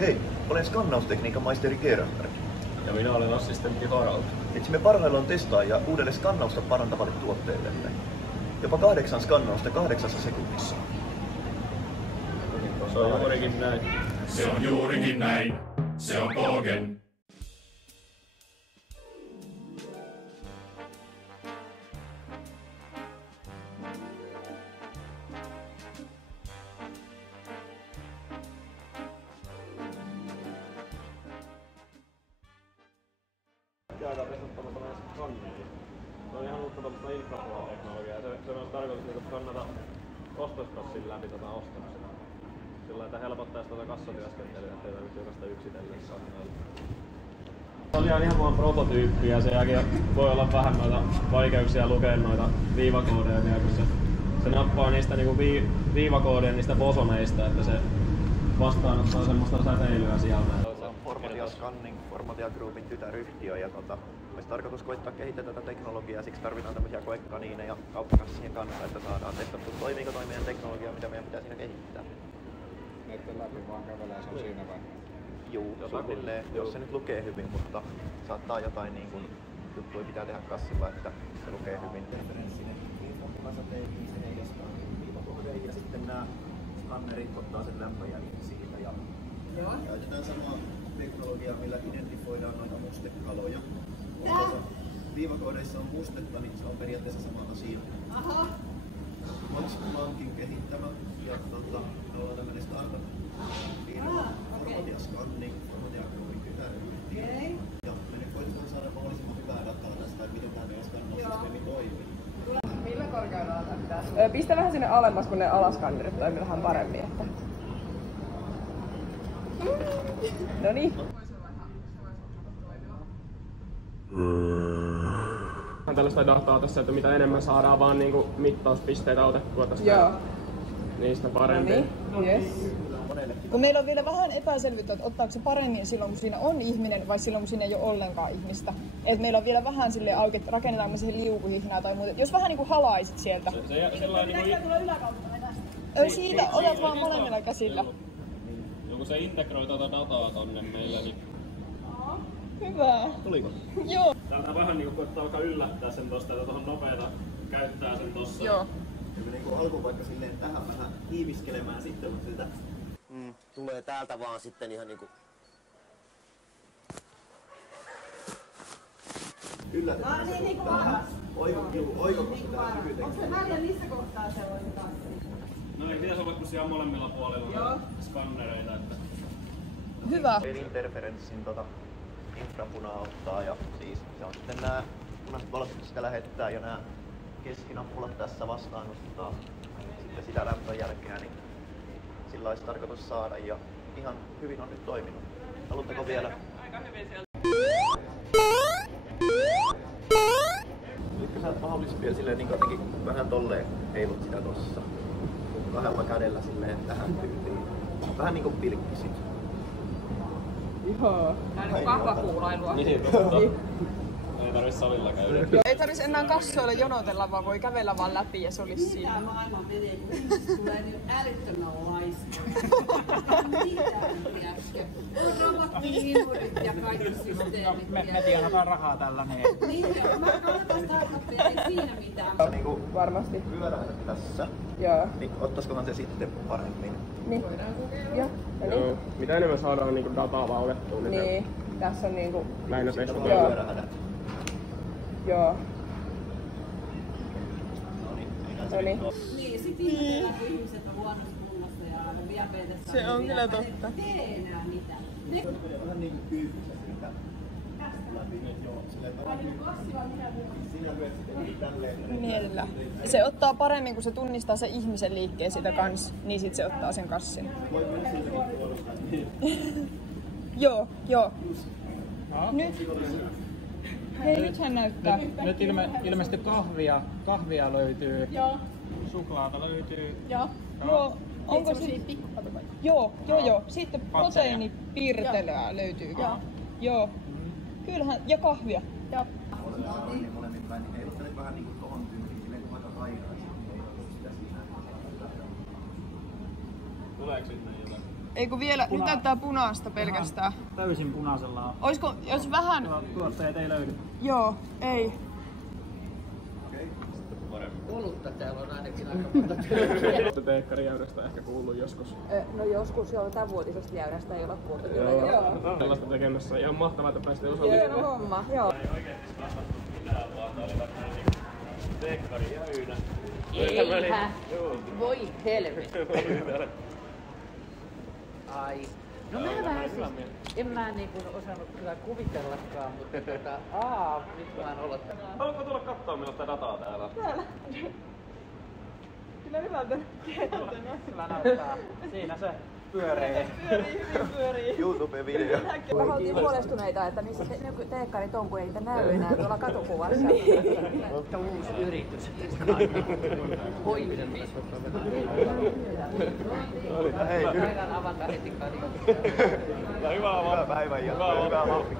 Hei, olen skannaustekniikan maisteri Gerhard. Ja minä olen assistentti Harald. Etsimme parhaillaan testaajia uudelle skannausta parantavalle tuotteelle. Jopa 8 skannausta 8 sekunnissa. Se on juurikin näin. Se on juurikin näin. Se on Bogen. Käydään testattamassa näissä skanneria. Se on ihan uutta tämmöistä infrapuoliteknologiaa. Se on tarkoitus skannata ostoskassin läpi ostamista. Sillä että helpottaisi kassatyöskentelyä, ettei tarvitse jokaista yksitellen skannailla. Se on ihan vaan prototyyppi ja sen jälkeen voi olla vähän noita vaikeuksia lukea noita viivakoodeja vielä, kun se nappaa niistä niinku viivakoodia niistä bosoneista, että se vastaanottaa semmoista säteilyä sieltä. Formatia Scanning, Formatia Groupin tytäryhtiö ja olisi tarkoitus koittaa kehittää tätä teknologiaa, siksi tarvitaan tämmöisiä koekaniineja kauppakassien kanssa, että saadaan testattua toimiiko toi meidän teknologia, mitä meidän pitää siinä kehittää. Näitten läpi vaan kävelee, se on siinä vai? Juu, suunnilleen, jos se nyt lukee hyvin, mutta saattaa jotain niin kuin juttuja pitää tehdä kassilla, että se lukee hyvin. Referenssinen ja sitten nämä skannerit ottaa sen lämpöjäljen siitä ja käytetään samaa teknologiaa, millä identifioidaan noita mustekaloja. Viivakoodeissa on mustetta, niin se on periaatteessa sama asia. Max Planckin kehittämä ja me ollaan tämmöinen startup-firma, Formatia Scanning, Formatia Groupin tytäryhtiö. Ja me nyt koitetaan saada mahdollisimman hyvää dataa tästä, että miten tämä meidän skannaussysteemi toimii. Millä korkeudella pitää? Pistä vähän sinne alemmas, kun ne alaskannerit toimii vähän paremmin. Että... Noniin. Tällaista dataa tässä, että mitä enemmän saadaan vaan niinku mittauspisteitä otettua tästä, niistä paremmin. Yes. Kun meillä on vielä vähän epäselvyyttä, että ottaako se paremmin silloin, kun siinä on ihminen vai silloin, kun siinä ei ole ollenkaan ihmistä. Et meillä on vielä vähän silleen auki, että rakennetaan me siihen liukuhihnaa tai muuta. Jos vähän niinku halaisit sieltä. Pitääkö tulla yläkautta vetästä? Siitä otat vaan molemmilla käsillä. Kun se integroi tätä dataa tonne meille, niin... Hyvä. Tuliko? Joo. Täältä vähän niinku koittaa alkaa yllättää sen tosta, että tohon nopeeta käyttää sen tossa. Joo. Kyllä niinku alkuun vaikka silleen tähän vähän hiiviskelemään sitten, kun sitä... Tulee täältä vaan sitten ihan niinku... Yllätetään se niin tähän. Oiko sitä kykytekniikkaa? Onko se väliä missä kohtaa se olisi tanssi? No ei pitäisi olla, kun siellä on molemmilla puolilla skannereita, että... Hyvä. Interferenssin infrapunaa ottaa ja siis se on sitten nää punaiset valot, sitä lähettää ja nää keskinappulat tässä vastaanottaa sitten sitä lämpön jälkeen, niin sillä olisi tarkoitus saada ja ihan hyvin on nyt toiminut. Haluatteko vielä? Aika hyvin sieltä. Nytkö sä oot mahdollisesti vielä silleen niin jotenkin vähän tolleen heilut sitä tossa. Kahdella kädellä silleen tähän tyyliin. Vähän niinku pilkkisit. Joo. Tää on niinku kahvakuulailua. Niin, ei tarvi salilla käydä. Ei tarvitsisi enää kassoilla jonotella, vaan voi kävellä vaan läpi ja se olisi siinä. Mitä maailman menee, kun ihmiset tulee nyt älyttömän laiska. On robottiinhurit ja kaikki systeemit. Me tienataan rahaa tällä meidän. Niin joo, mä katsotaan startuppia, ei siinä mitään. Niinku Varmasti. pyörää tässä. Joo. Niin ottaiskohan se sitten paremmin? Niin. Joo. Joo. Mitä enemmän saadaan niinku dataa vauhdettua, Niin. Tässä on niinku... lähinnä testataan. Pyörähdä. Joo. Noniin. Niin, sit ihmetellään, kun ihmiset on huonossa kunnossa ja diabetes. Se on kyllä totta. Ne ei tee enää mitään. Vähän niinku kyykyssä sitä. läpi. Silleen sinä lyöt sitten tälleen. Niellä. Se ottaa paremmin, kun se tunnistaa sen ihmisen liikkeen siitä kans, niin sit se ottaa sen kassin. Voi myös siltäkin puolustaa. Joo. Nyt. Hei, nyt hän näyttää. Nyt ilmeisesti kahvia löytyy. Joo. Suklaata löytyy. Joo. Onko se pikkupatukat? Joo. Sitten proteiinipirtelöä löytyy. Joo. Kyllähän, ja kahvia. Joo. Molemmin päin, niin heiluttele vähän niinku tohon tyyliin, silleen kun vaikka painaisi, niin heiluttele sitä siinä. Tuleeko sinne jotain? Ei kun vielä, nyt näyttää punaista pelkästään. Täysin punaisella on. Oisko, jos vähän... Tuotteet ei löydy. Joo, ei. Olutta täällä on ainakin aika monta työtä. Olette teekkarijäyrästä ehkä kuullut joskus. No joskus joo, tämänvuotisesta jäyrästä ei ole kuultu. Joo. Tällaista tekemässä ihan mahtavaa, että pääsitte osallistumaan. Hieno homma, joo. Ei oikeesti kasvattu mitään vaan, tää oli vähän niinku teekkarijäynä. Eihän. Voi helvetti. Ai. No mä vähän siis, en mä niinku osannut kyllä kuvitellakaan, mutta nyt mä oon olottanut. Haluatko tulla kattoo minulle tää dataa täällä? Täällä. Kyllä hyvältä Kyllä näyttää. Siinä se pyörii. Pyörii. YouTube-video. Vähän oltiin huolestuneita, että missä teekkarit on, kun ei niitä näy enää tuolla katukuvassa. Mutta uusi yritys. Hoivinen mies. Hei, Päivän avata heti kadin. Hyvää päivää ja hyvää vauhtia.